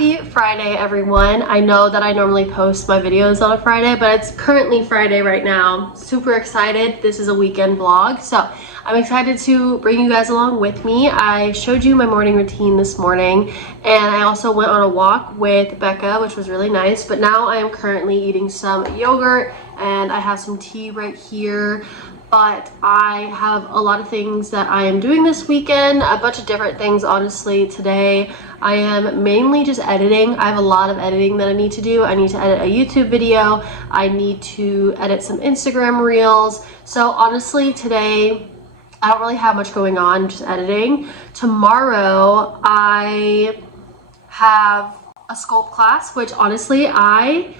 Happy Friday, everyone. I know that I normally post my videos on a Friday, but it's currently Friday right now. Super excited. This is a weekend vlog, so I'm excited to bring you guys along with me. I showed you my morning routine this morning, and I also went on a walk with Becca, which was really nice. But now I am currently eating some yogurt, and I have some tea right here. But I have a lot of things that I am doing this weekend, a bunch of different things. Honestly, today I am mainly just editing. I have a lot of editing that I need to do. I need to edit a YouTube video. I need to edit some Instagram reels. So honestly, today I don't really have much going on, just editing. Tomorrow I have a sculpt class, which honestly I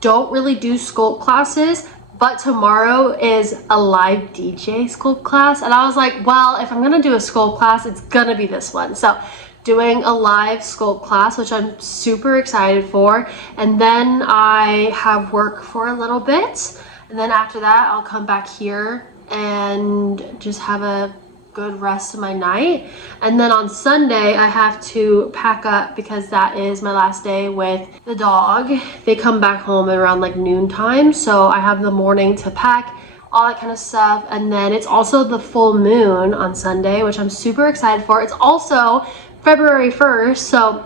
don't really do sculpt classes. But tomorrow is a live DJ sculpt class, and I was like, well, if I'm gonna do a sculpt class, it's gonna be this one. So doing a live sculpt class, which I'm super excited for. And then I have work for a little bit, and then after that I'll come back here and just have a good rest of my night. And then on Sunday I have to pack up because that is my last day with the dog. They come back home around like noon time, so I have the morning to pack, all that kind of stuff. And then it's also the full moon on Sunday, which I'm super excited for. It's also February 1st, so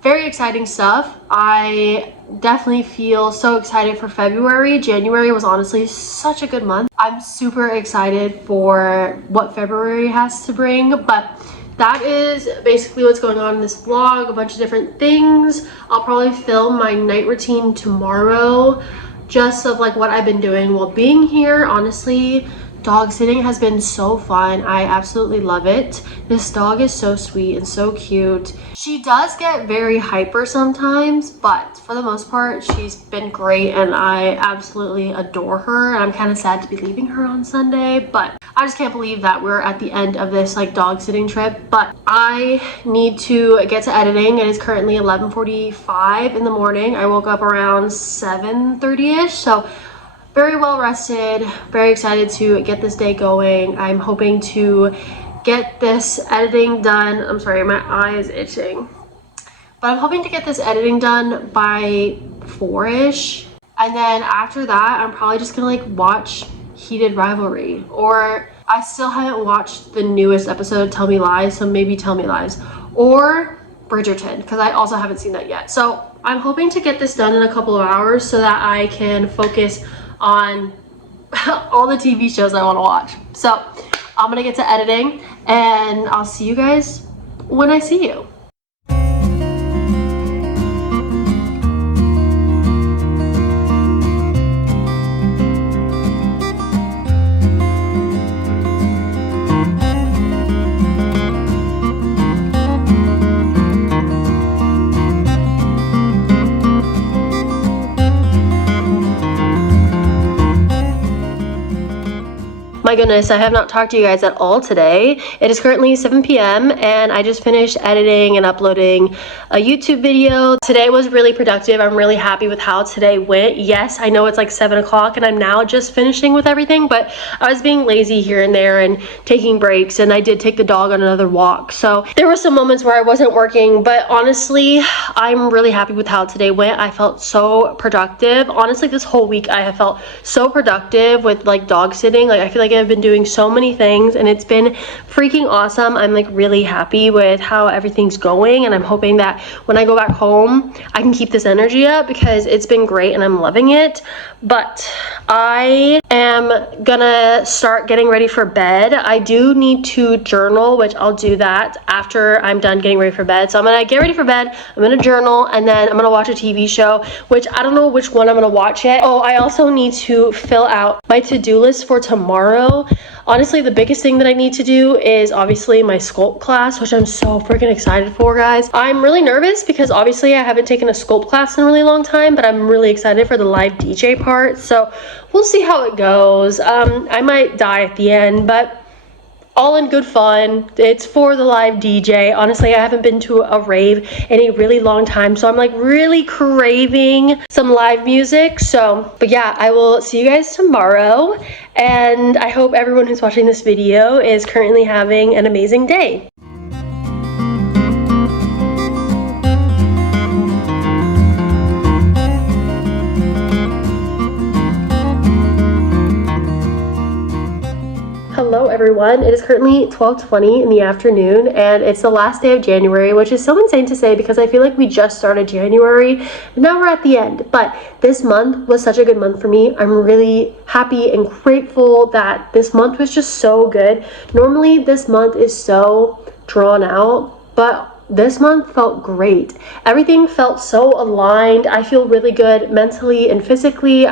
very exciting stuff. I definitely feel so excited for February. January was honestly such a good month. I'm super excited for what February has to bring, but that is basically what's going on in this vlog, a bunch of different things. I'll probably film my night routine tomorrow, just of like what I've been doing while being here. Honestly, dog sitting has been so fun. I absolutely love it. This dog is so sweet and so cute. She does get very hyper sometimes, but for the most part, she's been great and I absolutely adore her. And I'm kind of sad to be leaving her on Sunday, but I just can't believe that we're at the end of this like dog sitting trip. But I need to get to editing. It is currently 11:45 in the morning. I woke up around 7:30ish, so very well rested, very excited to get this day going. I'm hoping to get this editing done. I'm sorry, my eye is itching. But I'm hoping to get this editing done by 4-ish. And then after that, I'm probably just gonna like watch Heated Rivalry. Or I still haven't watched the newest episode of Tell Me Lies, so maybe Tell Me Lies. Or Bridgerton, because I also haven't seen that yet. So I'm hoping to get this done in a couple of hours so that I can focus on all the TV shows I want to watch. So I'm gonna get to editing and I'll see you guys when I see you. My goodness, I have not talked to you guys at all today. It is currently 7 p.m. and I just finished editing and uploading a YouTube video. Today was really productive. I'm really happy with how today went. Yes, I know it's like 7 o'clock and I'm now just finishing with everything, but I was being lazy here and there and taking breaks, and I did take the dog on another walk. So there were some moments where I wasn't working, but honestly, I'm really happy with how today went. I felt so productive. Honestly, this whole week I have felt so productive with like dog sitting. Like I feel like I've been doing so many things and it's been freaking awesome. I'm like really happy with how everything's going, and I'm hoping that when I go back home I can keep this energy up because it's been great and I'm loving it. But I am gonna start getting ready for bed. I do need to journal, which I'll do that after I'm done getting ready for bed. So I'm gonna get ready for bed, I'm gonna journal, and then I'm gonna watch a TV show, which I don't know which one I'm gonna watch yet. Oh, I also need to fill out my to-do list for tomorrow. Honestly, the biggest thing that I need to do is obviously my sculpt class, which I'm so freaking excited for, guys. I'm really nervous because obviously I haven't taken a sculpt class in a really long time, but I'm really excited for the live DJ part. So we'll see how it goes. I might die at the end, but all in good fun. It's for the live DJ. Honestly, I haven't been to a rave in a really long time, so I'm like really craving some live music. So, but yeah, I will see you guys tomorrow, and I hope everyone who's watching this video is currently having an amazing day. Hello everyone, it is currently 12:20 in the afternoon and it's the last day of January, which is so insane to say because I feel like we just started January and now we're at the end. But this month was such a good month for me. I'm really happy and grateful that this month was just so good. Normally this month is so drawn out, but this month felt great. Everything felt so aligned. I feel really good mentally and physically.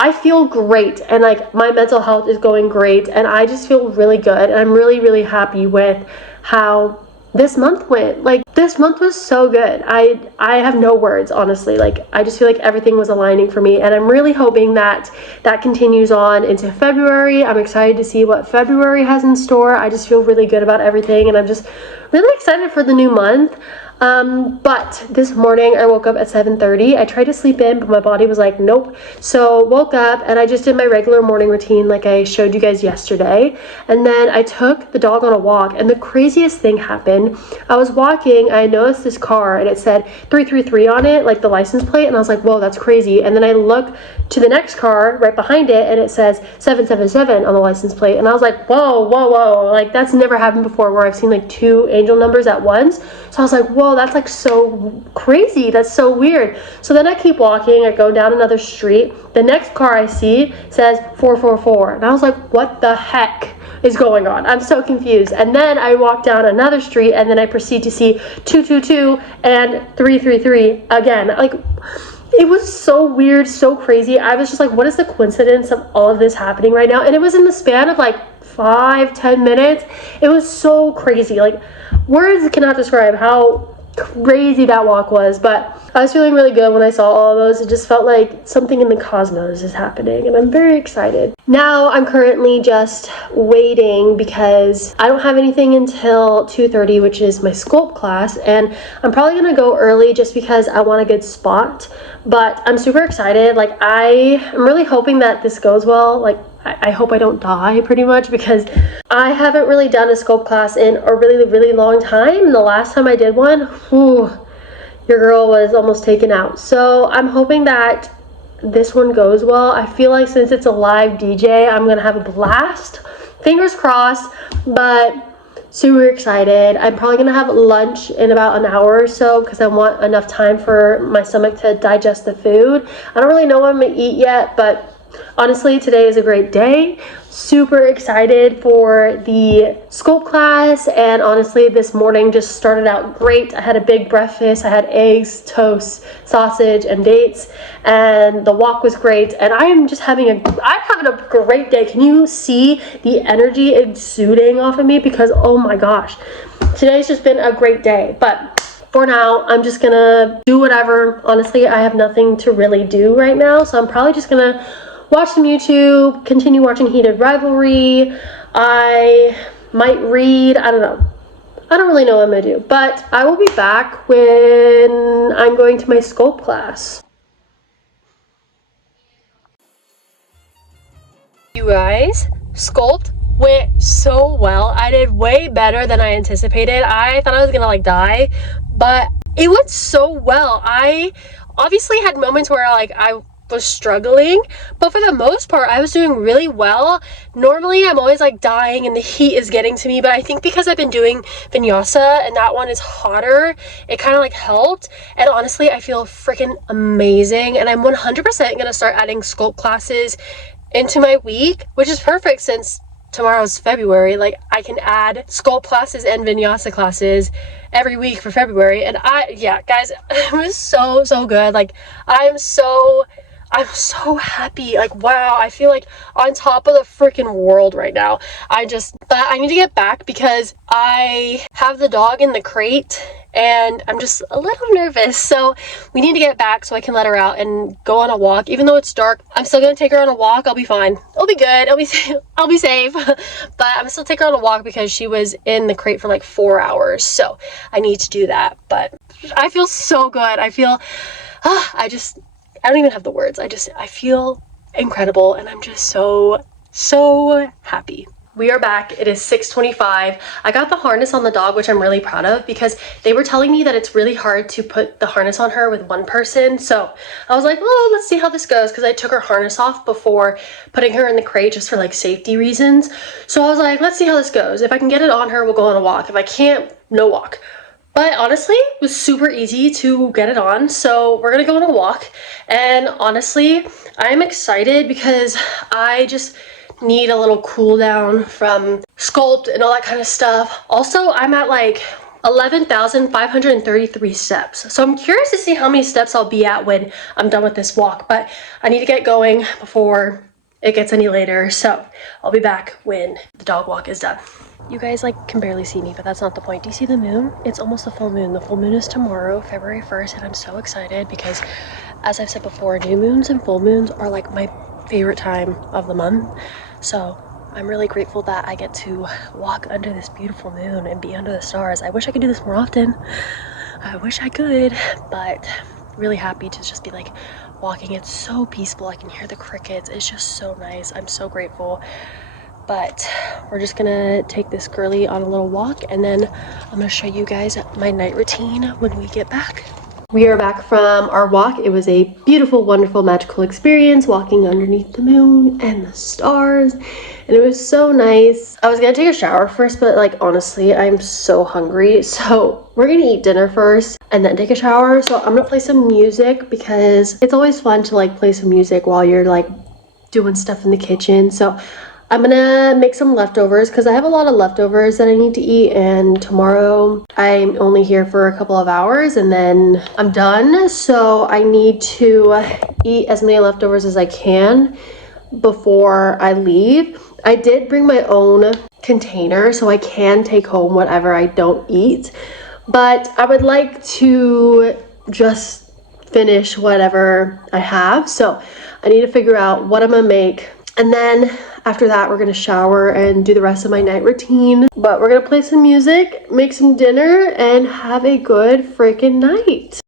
I feel great, and like my mental health is going great, and I just feel really good, and I'm really happy with how this month went. Like, this month was so good. I have no words, honestly. Like, I just feel like everything was aligning for me, and I'm really hoping that that continues on into February. I'm excited to see what February has in store. I just feel really good about everything, and I'm just really excited for the new month. But this morning I woke up at 7:30. I tried to sleep in, but my body was like, nope. So woke up and I just did my regular morning routine like I showed you guys yesterday. And then I took the dog on a walk, and the craziest thing happened. I was walking, I noticed this car and it said 333 on it, like the license plate. And I was like, whoa, that's crazy. And then I look to the next car right behind it and it says 777 on the license plate. And I was like, whoa, like that's never happened before where I've seen like two angel numbers at once. So I was like, whoa, that's like so crazy. That's so weird. So then I keep walking. I go down another street. The next car I see says 444. And I was like, what the heck is going on? I'm so confused. And then I walk down another street and then I proceed to see 222 and 333 again. Like, it was so weird, so crazy. I was just like, what is the coincidence of all of this happening right now? And it was in the span of like 5-10 minutes. It was so crazy. Like, words cannot describe how crazy that walk was, but I was feeling really good when I saw all of those. It just felt like something in the cosmos is happening, and I'm very excited. Now I'm currently just waiting because I don't have anything until 2:30, which is my sculpt class, and I'm probably gonna go early just because I want a good spot. But I'm super excited. Like, I am really hoping that this goes well. Like, I hope I don't die, pretty much, because I haven't really done a sculpt class in a really long time. And the last time I did one, whew, your girl was almost taken out. So I'm hoping that this one goes well. I feel like since it's a live DJ, I'm gonna have a blast. Fingers crossed, but super excited. I'm probably gonna have lunch in about an hour or so because I want enough time for my stomach to digest the food. I don't really know what I'm gonna eat yet, but honestly, today is a great day. Super excited for the sculpt class, and honestly, this morning just started out great. I had a big breakfast. I had eggs, toast, sausage, and dates, and the walk was great. And I'm having a great day. Can you see the energy exuding off of me? Because oh my gosh, today's just been a great day. But for now, I'm just gonna do whatever. Honestly, I have nothing to really do right now, so I'm probably just gonna watch some YouTube, continue watching Heated Rivalry. I might read, I don't know. I don't really know what I'm gonna do, but I will be back when I'm going to my sculpt class. You guys, sculpt went so well. I did way better than I anticipated. I thought I was gonna like die, but it went so well. I obviously had moments where like I was struggling, but for the most part I was doing really well. Normally I'm always like dying and the heat is getting to me, but I think because I've been doing vinyasa and that one is hotter, it kind of like helped. And honestly, I feel freaking amazing, and I'm 100% gonna start adding sculpt classes into my week, which is perfect since tomorrow's February. Like, I can add sculpt classes and vinyasa classes every week for February. And yeah guys, it was so good. Like, I'm so happy. Like, wow, I feel like on top of the freaking world right now. But I need to get back because I have the dog in the crate and I'm just a little nervous. So we need to get back so I can let her out and go on a walk. Even though it's dark, I'm still gonna take her on a walk. I'll be fine. It'll be good. I'll be safe. But I'm still take her on a walk because she was in the crate for like 4 hours. So I need to do that. But I feel so good. I don't even have the words. I feel incredible, and I'm just so happy. We are back. It is 6:25. I got the harness on the dog, which I'm really proud of because they were telling me that it's really hard to put the harness on her with one person. So I was like, oh, let's see how this goes, because I took her harness off before putting her in the crate just for like safety reasons. So I was like, let's see how this goes. If I can get it on her, we'll go on a walk. If I can't, no walk. But honestly, it was super easy to get it on. So we're gonna go on a walk. And honestly, I'm excited because I just need a little cool down from Sculpt and all that kind of stuff. Also, I'm at like 11,533 steps. So I'm curious to see how many steps I'll be at when I'm done with this walk, but I need to get going before it gets any later. So I'll be back when the dog walk is done. You guys like can barely see me, but that's not the point. Do you see the moon? It's almost the full moon. The full moon is tomorrow, February 1st, and I'm so excited because, as I've said before, new moons and full moons are like my favorite time of the month. So I'm really grateful that I get to walk under this beautiful moon and be under the stars. I wish I could do this more often. I wish I could, but really happy to just be like walking. It's so peaceful. I can hear the crickets. It's just so nice. I'm so grateful. But we're just gonna take this girly on a little walk, and then I'm gonna show you guys my night routine when we get back. We are back from our walk. It was a beautiful, wonderful, magical experience walking underneath the moon and the stars, and it was so nice. I was gonna take a shower first, but like honestly, I'm so hungry, so we're gonna eat dinner first and then take a shower. So I'm gonna play some music because it's always fun to like play some music while you're like doing stuff in the kitchen. So I'm gonna make some leftovers because I have a lot of leftovers that I need to eat, and tomorrow I'm only here for a couple of hours and then I'm done. So I need to eat as many leftovers as I can before I leave. I did bring my own container so I can take home whatever I don't eat, but I would like to just finish whatever I have. So I need to figure out what I'm gonna make, and then after that, we're gonna shower and do the rest of my night routine. But we're gonna play some music, make some dinner, and have a good freaking night.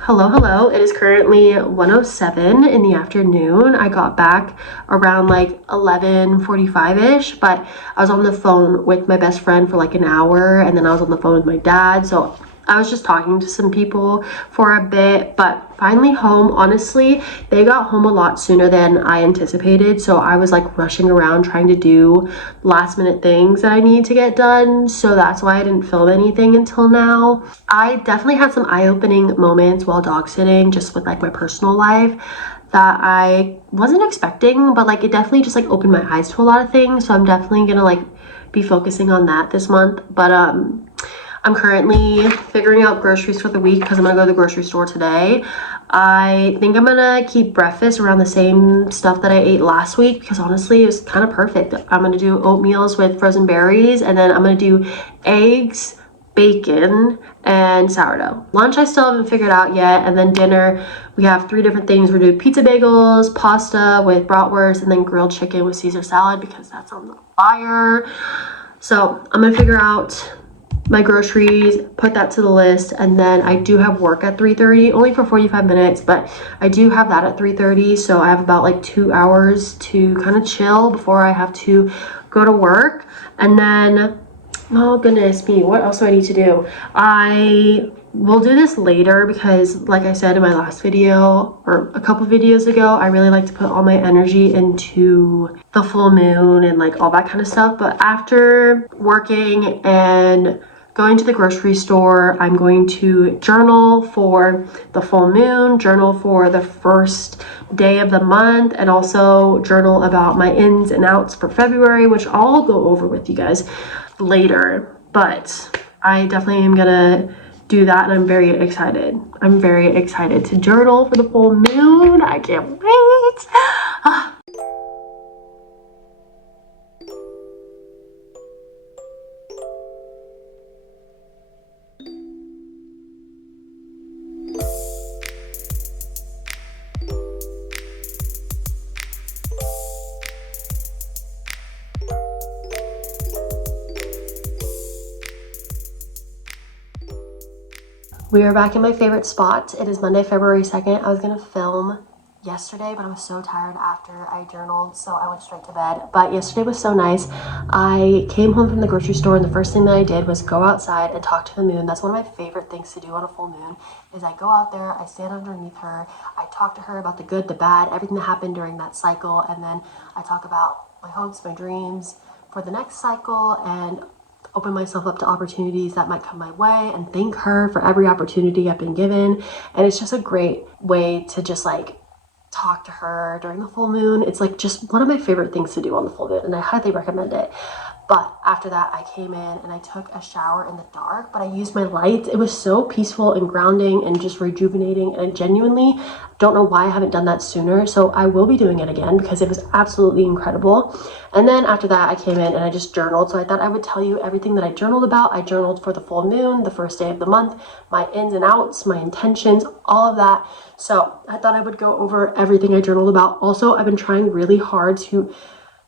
Hello. It is currently 1:07 in the afternoon. I got back around like 11:45-ish, but I was on the phone with my best friend for like an hour, and then I was on the phone with my dad. So I was just talking to some people for a bit, but finally home. Honestly, they got home a lot sooner than I anticipated, so I was like rushing around trying to do last minute things that I need to get done, so that's why I didn't film anything until now. I definitely had some eye-opening moments while dog sitting, just with like my personal life, that I wasn't expecting, but like it definitely just like opened my eyes to a lot of things. So I'm definitely gonna like be focusing on that this month. But I'm I'm currently figuring out groceries for the week because I'm gonna go to the grocery store today. I think I'm gonna keep breakfast around the same stuff that I ate last week because honestly it was kind of perfect. I'm gonna do oatmeals with frozen berries, and then I'm gonna do eggs, bacon, and sourdough. Lunch I still haven't figured out yet, and then dinner we have 3 different things. We're doing pizza bagels, pasta with bratwurst, and then grilled chicken with Caesar salad because that's on the fire. So I'm gonna figure out my groceries, put that to the list, and then I do have work at 3:30, only for 45 minutes, but I do have that at 3:30, so I have about like 2 hours to kind of chill before I have to go to work. And then, oh goodness me, what else do I need to do? I will do this later because like I said in my last video or a couple videos ago, I really like to put all my energy into the full moon and like all that kind of stuff. But after working and going to the grocery store, I'm going to journal for the full moon, journal for the first day of the month, and also journal about my ins and outs for February, which I'll go over with you guys later. But I definitely am gonna do that, and I'm very excited. I'm very excited to journal for the full moon. I can't wait. We are back in my favorite spot. It is Monday, February 2nd. I was gonna film yesterday, but I was so tired after I journaled, so I went straight to bed. But yesterday was so nice. I came home from the grocery store, and the first thing that I did was go outside and talk to the moon. That's one of my favorite things to do on a full moon, is I go out there, I stand underneath her, I talk to her about the good, the bad, everything that happened during that cycle, and then I talk about my hopes, my dreams for the next cycle, and open myself up to opportunities that might come my way, and thank her for every opportunity I've been given. And it's just a great way to just like talk to her during the full moon. It's like just one of my favorite things to do on the full moon, and I highly recommend it. But after that, I came in and I took a shower in the dark, but I used my lights. It was so peaceful and grounding and just rejuvenating, and I genuinely don't know why I haven't done that sooner. So I will be doing it again because it was absolutely incredible. And then after that, I came in and I just journaled. So I thought I would tell you everything that I journaled about. I journaled for the full moon, the first day of the month, my ins and outs, my intentions, all of that. So I thought I would go over everything I journaled about. Also, I've been trying really hard to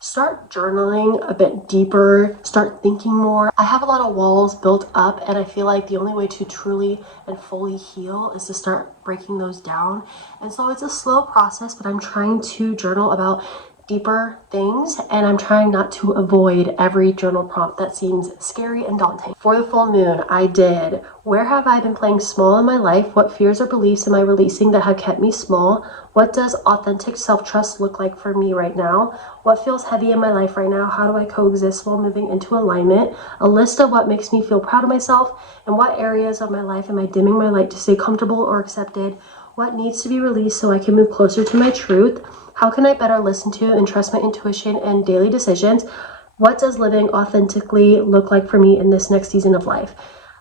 start journaling a bit deeper, start thinking more. I have a lot of walls built up, and I feel like the only way to truly and fully heal is to start breaking those down. And so it's a slow process, but I'm trying to journal about deeper things, and I'm trying not to avoid every journal prompt that seems scary and daunting. For the full moon, I did, where have I been playing small in my life? What fears or beliefs am I releasing that have kept me small? What does authentic self-trust look like for me right now? What feels heavy in my life right now? How do I coexist while moving into alignment? A list of what makes me feel proud of myself, and what areas of my life am I dimming my light to stay comfortable or accepted? What needs to be released so I can move closer to my truth? How can I better listen to and trust my intuition and daily decisions? What does living authentically look like for me in this next season of life?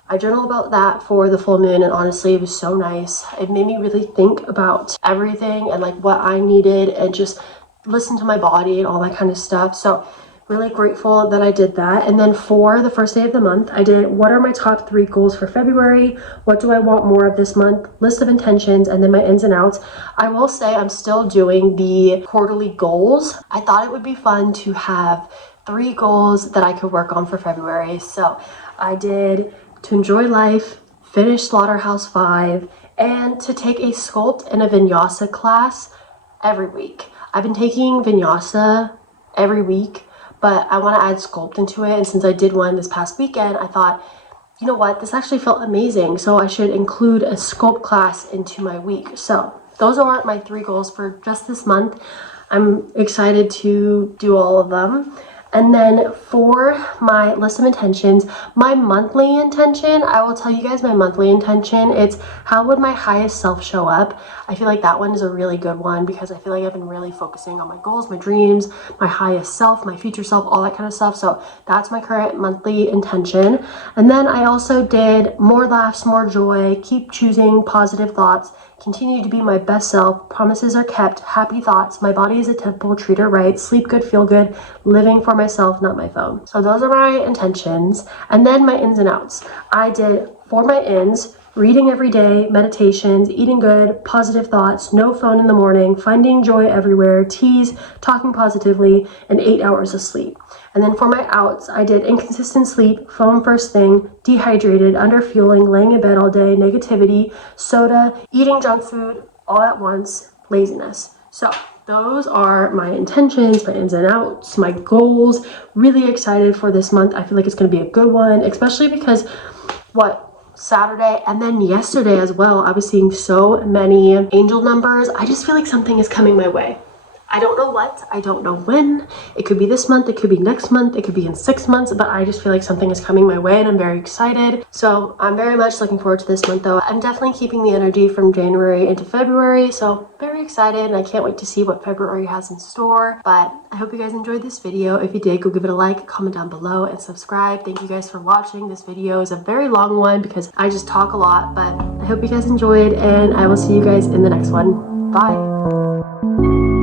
I journal about that for the full moon, and honestly, it was so nice. It made me really think about everything and like what I needed, and just listen to my body and all that kind of stuff. So really grateful that I did that. And then for the first day of the month, I did what are my top 3 goals for February? What do I want more of this month? List of intentions, and then my ins and outs. I will say I'm still doing the quarterly goals. I thought it would be fun to have 3 goals that I could work on for February. So I did to enjoy life, finish Slaughterhouse 5, and to take a sculpt and a vinyasa class every week. I've been taking vinyasa every week, but I want to add sculpt into it. And since I did one this past weekend, I thought, you know what, this actually felt amazing, so I should include a sculpt class into my week. So those are my 3 goals for just this month. I'm excited to do all of them. And then for my list of intentions, my monthly intention, I will tell you guys my monthly intention. It's how would my highest self show up? I feel like that one is a really good one because I feel like I've been really focusing on my goals, my dreams, my highest self, my future self, all that kind of stuff. So that's my current monthly intention. And then I also did more laughs, more joy, keep choosing positive thoughts, continue to be my best self, promises are kept, happy thoughts, my body is a temple, treat her right, sleep good, feel good, living for myself, not my phone. So those are my intentions. And then my ins and outs. I did for my ins, reading every day, meditations, eating good, positive thoughts, no phone in the morning, finding joy everywhere, teas, talking positively, and 8 hours of sleep. And then for my outs, I did inconsistent sleep, phone first thing, dehydrated, underfueling, laying in bed all day, negativity, soda, eating junk food all at once, laziness. So those are my intentions, my ins and outs, my goals. Really excited for this month. I feel like it's going to be a good one, especially because Saturday and then yesterday as well, I was seeing so many angel numbers. I just feel like something is coming my way. I don't know what, I don't know when. It could be this month, it could be next month, it could be in 6 months, but I just feel like something is coming my way and I'm very excited. So I'm very much looking forward to this month though. I'm definitely keeping the energy from January into February, so very excited and I can't wait to see what February has in store. But I hope you guys enjoyed this video. If you did, go give it a like, comment down below, and subscribe. Thank you guys for watching. This video is a very long one because I just talk a lot, but I hope you guys enjoyed and I will see you guys in the next one. Bye.